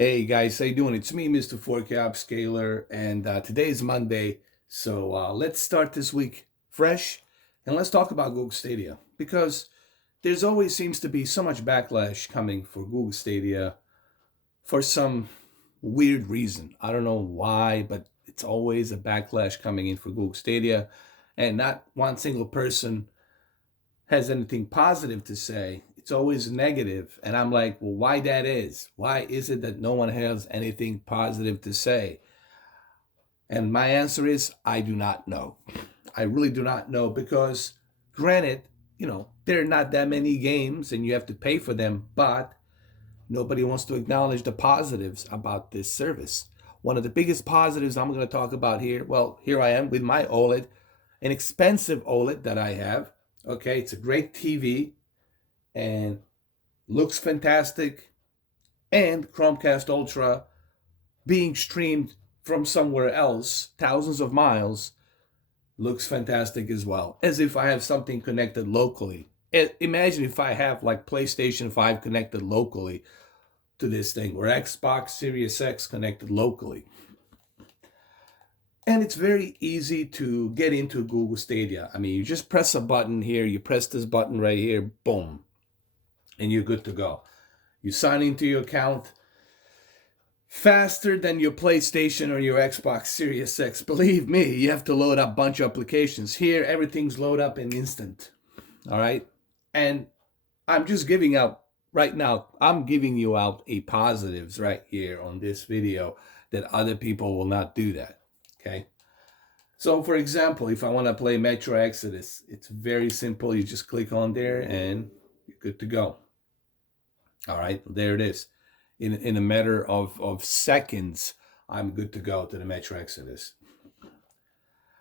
Hey guys, how you doing? It's me, Mr. 4K Upscaler, and today is Monday, so let's start this week fresh, and let's talk about Google Stadia, because there's always seems to be so much backlash coming for Google Stadia for some weird reason. I don't know why, but it's always a backlash coming in for Google Stadia, and not one single person has anything positive to say. It's always negative. And I'm like, well, why that is? Why is it that no one has anything positive to say? And my answer is, I do not know. I really do not know because, granted, there are not that many games and you have to pay for them, but nobody wants to acknowledge the positives about this service. One of the biggest positives I'm going to talk about here, well, here I am with my OLED, an expensive OLED that I have. Okay, it's a great TV and looks fantastic. And Chromecast Ultra being streamed from somewhere else, thousands of miles, looks fantastic as well. As if I have something connected locally. Imagine if I have like PlayStation 5 connected locally to this thing, or Xbox Series X connected locally. And it's very easy to get into Google Stadia. I mean, you just press a button here, you press this button right here, boom, and you're good to go. You sign into your account faster than your PlayStation or your Xbox Series X. Believe me, you have to load up a bunch of applications. Here, everything's load up in instant. All right? And I'm just giving out, right now, I'm giving you out a positives right here on this video that other people will not do that. Okay? So, for example, if I want to play Metro Exodus, it's very simple. You just click on there and you're good to go. All right, there it is. In a matter of seconds, I'm good to go to the Metro Exodus.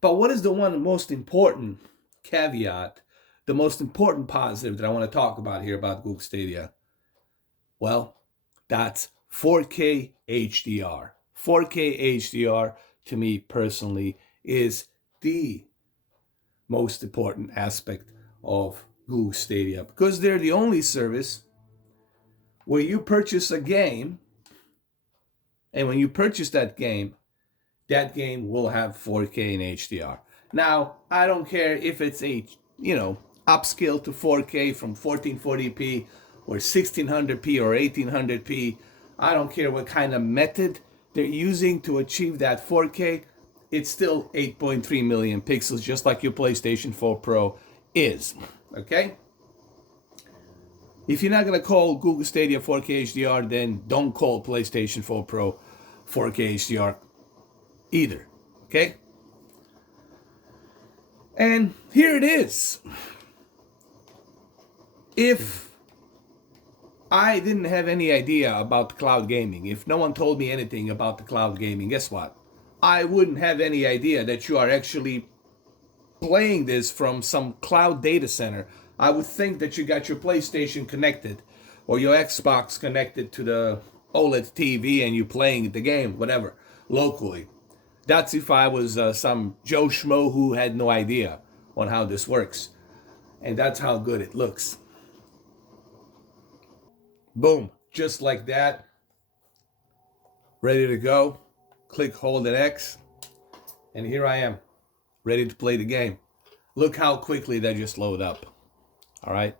But what is the one most important caveat, the most important positive that I want to talk about here about Google Stadia? Well, that's 4K HDR. 4K HDR, to me personally, is the most important aspect of Google Stadia, because they're the only service where you purchase a game, and when you purchase that game will have 4K and HDR. Now, I don't care if it's a, upscale to 4K from 1440p or 1600p or 1800p. I don't care what kind of method they're using to achieve that 4K. It's still 8.3 million pixels, just like your PlayStation 4 Pro is. Okay? If you're not going to call Google Stadia 4K HDR, then don't call PlayStation 4 Pro 4K HDR either. Okay? And here it is. If I didn't have any idea about cloud gaming, if no one told me anything about the cloud gaming, guess what? I wouldn't have any idea that you are actually playing this from some cloud data center. I would think that you got your PlayStation connected or your Xbox connected to the OLED TV and you playing the game, whatever, locally. That's if I was some Joe Schmo who had no idea on how this works. And that's how good it looks. Boom, just like that. Ready to go. Click, hold, and X. And here I am, ready to play the game. Look how quickly that just load up. All right.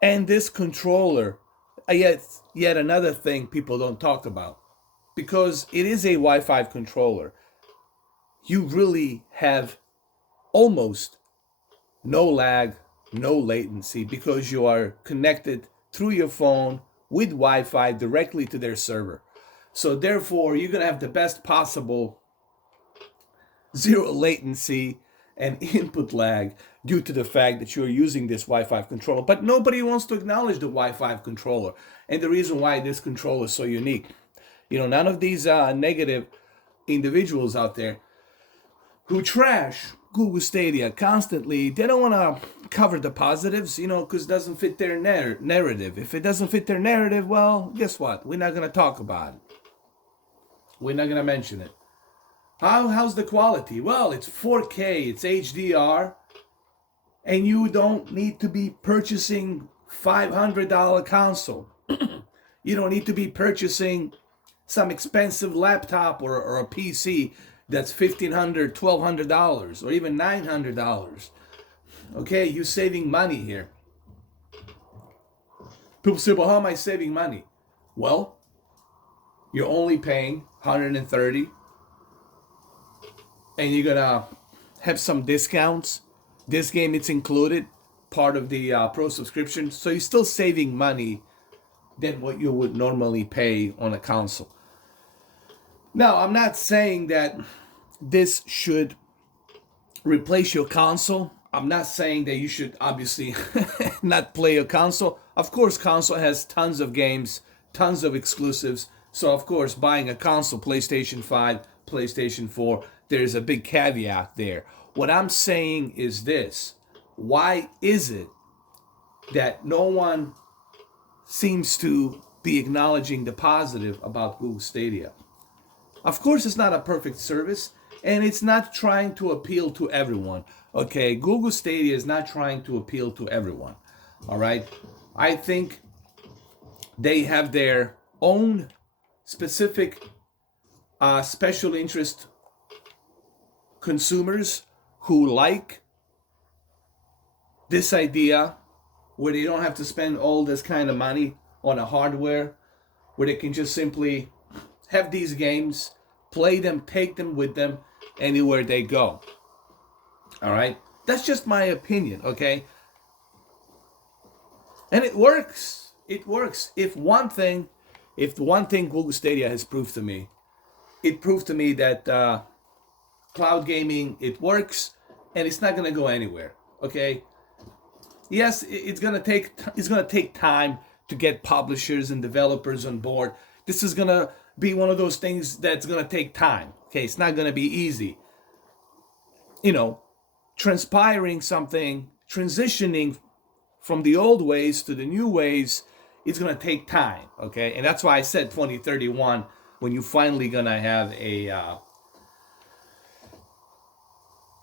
And this controller, yet another thing people don't talk about, because it is a Wi-Fi controller. You really have almost no lag, no latency, because you are connected through your phone with Wi-Fi directly to their server. So therefore, you're going to have the best possible zero latency and input lag due to the fact that you're using this Wi-Fi controller. But nobody wants to acknowledge the Wi-Fi controller and the reason why this controller is so unique. None of these negative individuals out there who trash Google Stadia constantly, they don't want to cover the positives, because it doesn't fit their narrative. If it doesn't fit their narrative, well, guess what? We're not going to talk about it. We're not going to mention it. How's the quality? Well, it's 4K, it's HDR, and you don't need to be purchasing $500 console. You don't need to be purchasing some expensive laptop or a PC that's $1,500, $1,200, or even $900. Okay, you're saving money here. People say, well, how am I saving money? Well, you're only paying $130, and you're gonna have some discounts. This game, it's included, part of the pro subscription, so you're still saving money than what you would normally pay on a console. Now, I'm not saying that this should replace your console. I'm not saying that you should obviously not play a console. Of course, console has tons of games, tons of exclusives. So, of course, buying a console, PlayStation 5, PlayStation 4, there's a big caveat there. What I'm saying is this. Why is it that no one seems to be acknowledging the positive about Google Stadia? Of course, it's not a perfect service, and it's not trying to appeal to everyone. Okay, Google Stadia is not trying to appeal to everyone. All right, I think they have their own specific special interest consumers who like this idea where they don't have to spend all this kind of money on a hardware, where they can just simply have these games, play them, take them with them anywhere they go. All right? That's just my opinion, okay? And it works. It works. If one thing Google Stadia has proved to me, it proved to me that cloud gaming, it works, and it's not going to go anywhere, okay? Yes, it's going to take time to get publishers and developers on board. This is going to be one of those things that's going to take time. Okay, it's not going to be easy. You know, transpiring something, transitioning from the old ways to the new ways, it's going to take time, okay? And that's why I said 2031 when you're finally going to have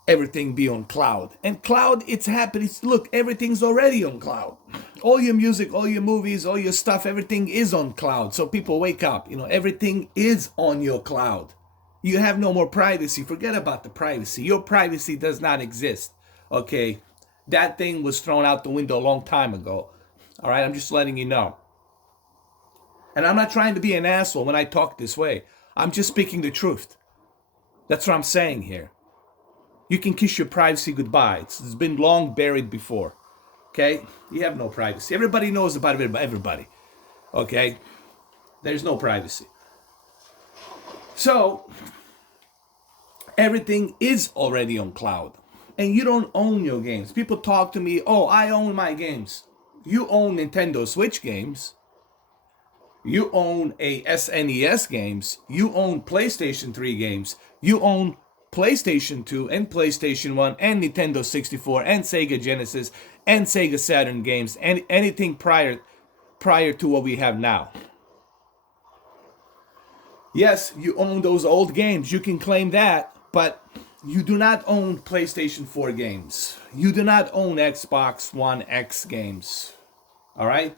everything be on cloud. And cloud, it's happening. Look, everything's already on cloud. All your music, all your movies, all your stuff, everything is on cloud. So people wake up, everything is on your cloud. You have no more privacy. Forget about the privacy. Your privacy does not exist, okay? That thing was thrown out the window a long time ago. All right, I'm just letting you know. And I'm not trying to be an asshole when I talk this way. I'm just speaking the truth. That's what I'm saying here. You can kiss your privacy goodbye. It's been long buried before. Okay? You have no privacy. Everybody knows about everybody. Okay? There's no privacy. So, everything is already on cloud. And you don't own your games. People talk to me, oh, I own my games. You own Nintendo Switch games. You own a SNES games. You own PlayStation 3 games. You own PlayStation 2 and PlayStation 1 and Nintendo 64 and Sega Genesis and Sega Saturn games and anything prior to what we have now. Yes, you own those old games. You can claim that, but you do not own PlayStation 4 games. You do not own Xbox One X games. All right?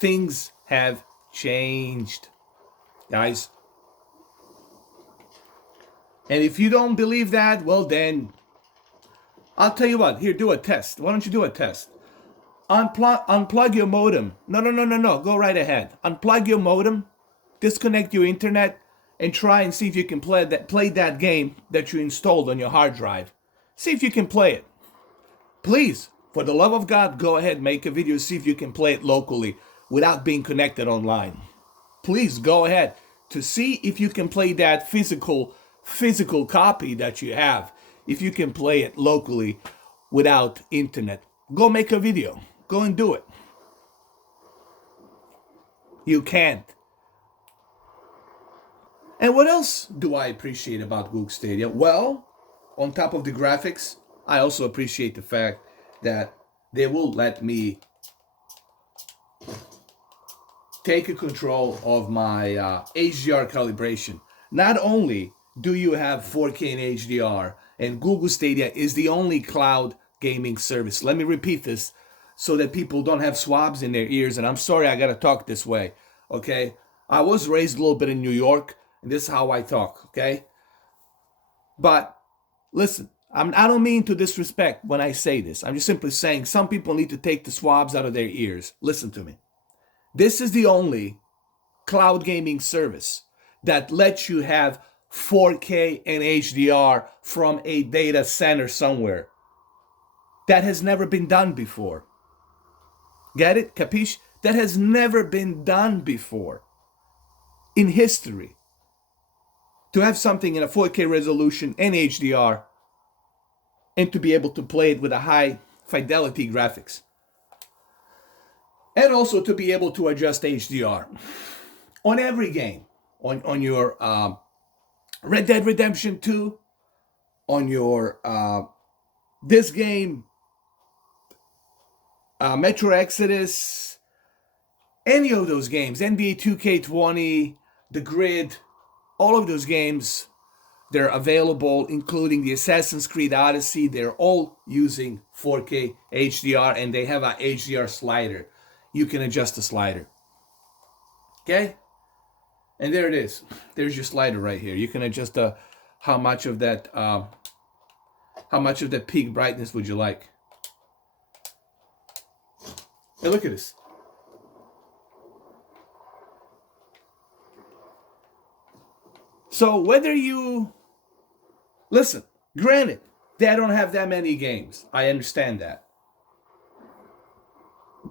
Things have changed, guys. And if you don't believe that, well then, I'll tell you what. Here, do a test. Why don't you do a test? Unplug your modem. No. Go right ahead. Unplug your modem. Disconnect your internet. And try and see if you can play that game that you installed on your hard drive. See if you can play it. Please, for the love of God, go ahead, make a video, see if you can play it locally without being connected online. Please go ahead to see if you can play that physical copy that you have, if you can play it locally without internet. Go make a video. Go and do it. You can't. And what else do I appreciate about Google Stadia? Well, on top of the graphics, I also appreciate the fact that they will let me take control of my HDR calibration. Not only do you have 4K and HDR, and Google Stadia is the only cloud gaming service. Let me repeat this. so that people don't have swabs in their ears. And I'm sorry I got to talk this way, okay? I was raised a little bit in New York, and this is how I talk, okay? But listen, I don't mean to disrespect when I say this. I'm just simply saying some people need to take the swabs out of their ears. Listen to me. This is the only cloud gaming service that lets you have 4K and HDR from a data center somewhere. That has never been done before. Get it? Capiche? That has never been done before in history. To have something in a 4K resolution and HDR and to be able to play it with a high fidelity graphics. And also to be able to adjust HDR on every game. On your Red Dead Redemption 2, on your this game, Metro Exodus, any of those games, NBA 2K20, The Grid, all of those games, they're available, including the Assassin's Creed Odyssey. They're all using 4K HDR, and they have a HDR slider. You can adjust the slider. Okay? And there it is. There's your slider right here. You can adjust how much of that peak brightness would you like. Hey, look at this. So whether you listen, granted, they don't have that many games. I understand that.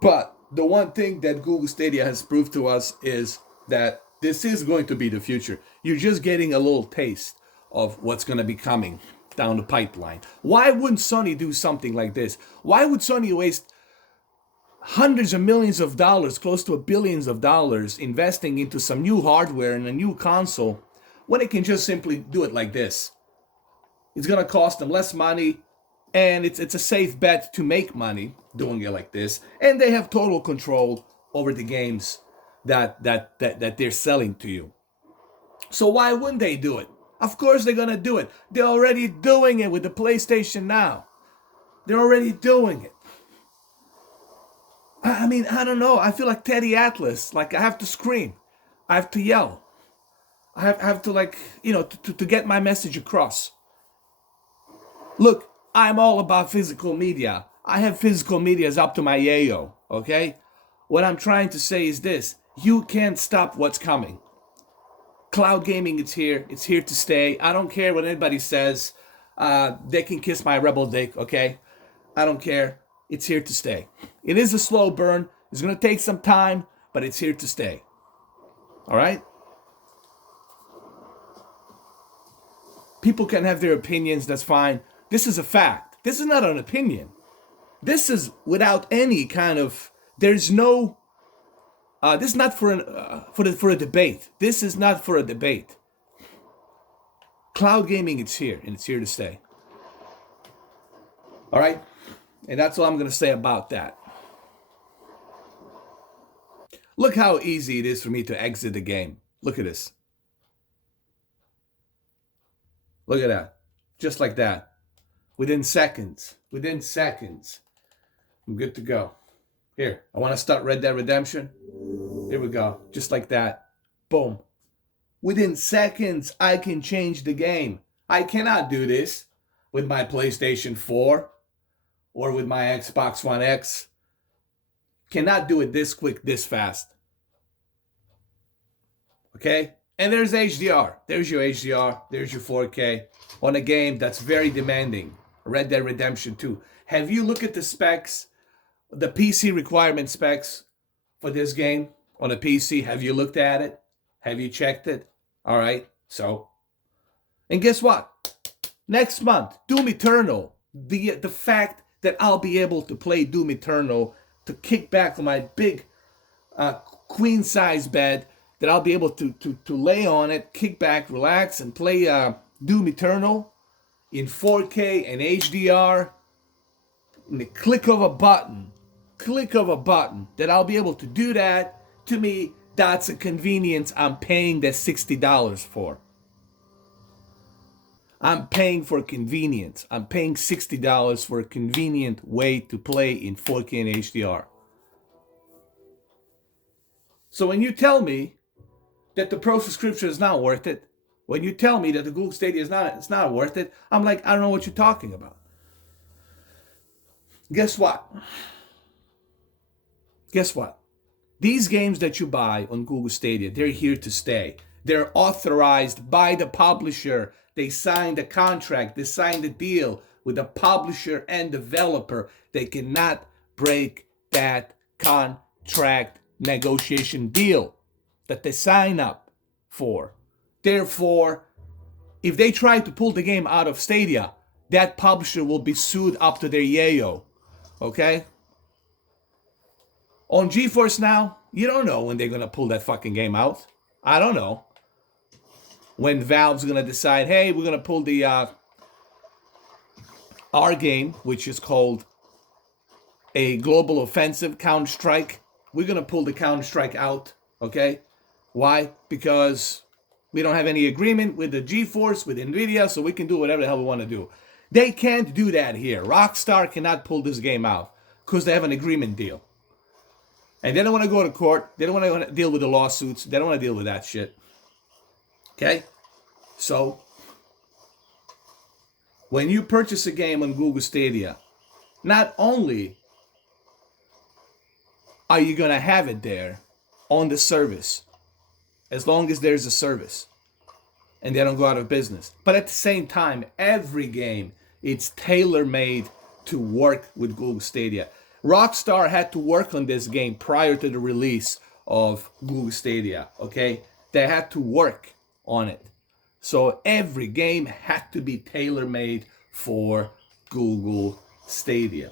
But the one thing that Google Stadia has proved to us is that this is going to be the future. You're just getting a little taste of what's going to be coming down the pipeline. Why wouldn't Sony do something like this? Why would Sony waste hundreds of millions of dollars, close to billions of dollars, investing into some new hardware and a new console when it can just simply do it like this? It's going to cost them less money, and it's a safe bet to make money doing it like this. And they have total control over the games that they're selling to you. So why wouldn't they do it? Of course they're going to do it. They're already doing it with the PlayStation Now. They're already doing it. I mean, I don't know. I feel like Teddy Atlas. Like, I have to scream. I have to yell. I have to, like, to get my message across. Look, I'm all about physical media. I have physical medias up to my yayo, okay? What I'm trying to say is this. You can't stop what's coming. Cloud gaming, it's here. It's here to stay. I don't care what anybody says. They can kiss my rebel dick, okay? I don't care. It's here to stay. It is a slow burn. It's going to take some time, but it's here to stay. All right? People can have their opinions. That's fine. This is a fact. This is not an opinion. This is without any kind of... There's no... this is not for a debate. This is not for a debate. Cloud gaming, it's here, and it's here to stay. All right? And that's all I'm going to say about that. Look how easy it is for me to exit the game. Look at this. Look at that. Just like that. Within seconds. Within seconds. I'm good to go. Here, I want to start Red Dead Redemption. Here we go. Just like that. Boom. Within seconds, I can change the game. I cannot do this with my PlayStation 4 or with my Xbox One X. Cannot do it this quick, this fast. Okay? And there's HDR. There's your HDR. There's your 4K on a game that's very demanding. Red Dead Redemption 2. Have you looked at the specs, the PC requirement specs for this game on a PC? Have you looked at it? Have you checked it? All right. So, and guess what? Next month, Doom Eternal. The fact that I'll be able to play Doom Eternal, to kick back on my big queen size bed, that I'll be able to lay on it, kick back, relax, and play Doom Eternal in 4K and HDR in the click of a button, that I'll be able to do that. To me, that's a convenience I'm paying that $60 for. I'm paying for convenience. I'm paying $60 for a convenient way to play in 4K and HDR. So when you tell me that the Pro subscription is not worth it, when you tell me that the Google Stadia is not, it's not worth it, I'm like, I don't know what you're talking about. Guess what? Guess what? These games that you buy on Google Stadia, they're here to stay. They're authorized by the publisher. They signed a contract. They signed a deal with the publisher and developer. They cannot break that contract negotiation deal that they sign up for. Therefore, if they try to pull the game out of Stadia, that publisher will be sued up to their yayo. Okay? On GeForce Now, you don't know when they're going to pull that fucking game out. I don't know. When Valve's going to decide, hey, we're going to pull the our game, which is called a Global Offensive Counter-Strike. We're going to pull the Counter-Strike out, okay? Why? Because we don't have any agreement with the GeForce, with NVIDIA, so we can do whatever the hell we want to do. They can't do that here. Rockstar cannot pull this game out because they have an agreement deal. And they don't want to go to court. They don't want to deal with the lawsuits. They don't want to deal with that shit. Okay? So, when you purchase a game on Google Stadia, not only are you going to have it there on the service, as long as there's a service, and they don't go out of business, but at the same time, every game, it's tailor-made to work with Google Stadia. Rockstar had to work on this game prior to the release of Google Stadia, okay? They had to work on it. So every game had to be tailor-made for Google Stadia.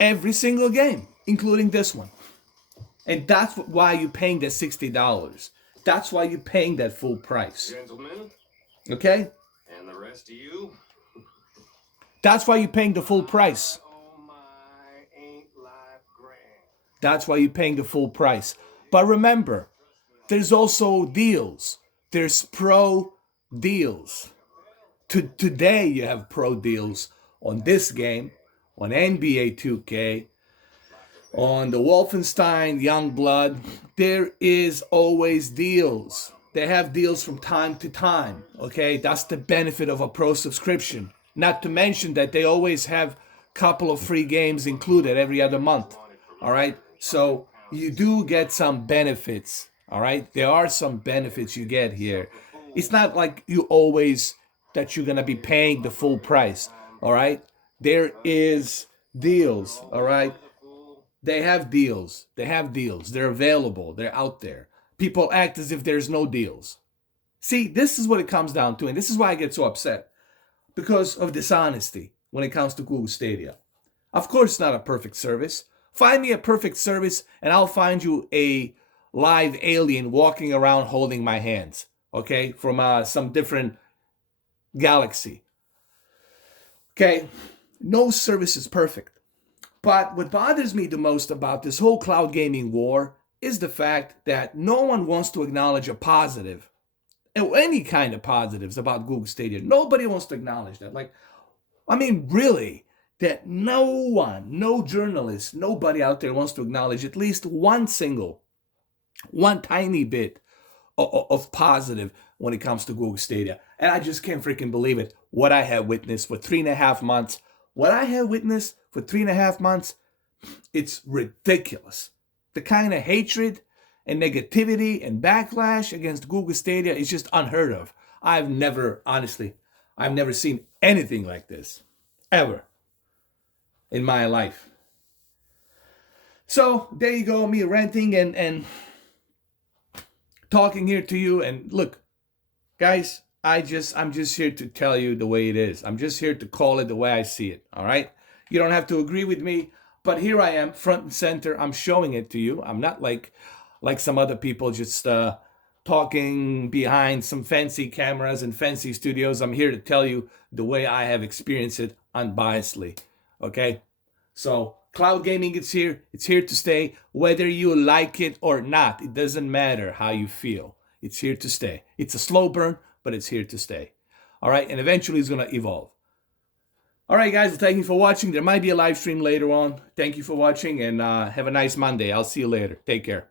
Every single game, including this one. And that's why you're paying that $60. That's why you're paying that full price. Gentlemen. Okay? And the rest of you. That's why you're paying the full price. Oh my, ain't life grand. That's why you're paying the full price. But remember, there's also deals. There's pro deals. Today you have pro deals on this game, on NBA 2K, on the Wolfenstein Youngblood. There is always deals. They have deals from time to time. Okay, that's the benefit of a pro subscription. Not to mention that they always have a couple of free games included every other month. All right, so you do get some benefits. All right, there are some benefits you get here. It's not like you always that you're gonna be paying the full price. All right, there is deals. All right, they have deals. They have deals. They're available. They're out there. People act as if there's no deals. See, this is what it comes down to, and this is why I get so upset. Because of dishonesty when it comes to Google Stadia. Of course, it's not a perfect service. Find me a perfect service and I'll find you a live alien walking around holding my hands, okay, from some different galaxy. Okay, no service is perfect. But what bothers me the most about this whole cloud gaming war is the fact that no one wants to acknowledge a positive, any kind of positives about Google Stadia. Nobody wants to acknowledge that. Like, I mean, really, that no one, no journalist, nobody out there wants to acknowledge at least one tiny bit of positive when it comes to Google Stadia. And I just can't freaking believe it. What I have witnessed for 3.5 months. It's ridiculous. The kind of hatred and negativity and backlash against Google Stadia is just unheard of. I've never seen anything like this, ever, in my life. So, there you go, me ranting and talking here to you. And look, guys, I'm just here to tell you the way it is. I'm just here to call it the way I see it, all right? You don't have to agree with me, but here I am, front and center. I'm showing it to you. I'm not like some other people just talking behind some fancy cameras and fancy studios. I'm here to tell you the way I have experienced it unbiasedly, okay? So cloud gaming is here. It's here to stay. Whether you like it or not, it doesn't matter how you feel. It's here to stay. It's a slow burn, but it's here to stay. All right, and eventually it's going to evolve. All right, guys, well, thank you for watching. There might be a live stream later on. Thank you for watching, and have a nice Monday. I'll see you later. Take care.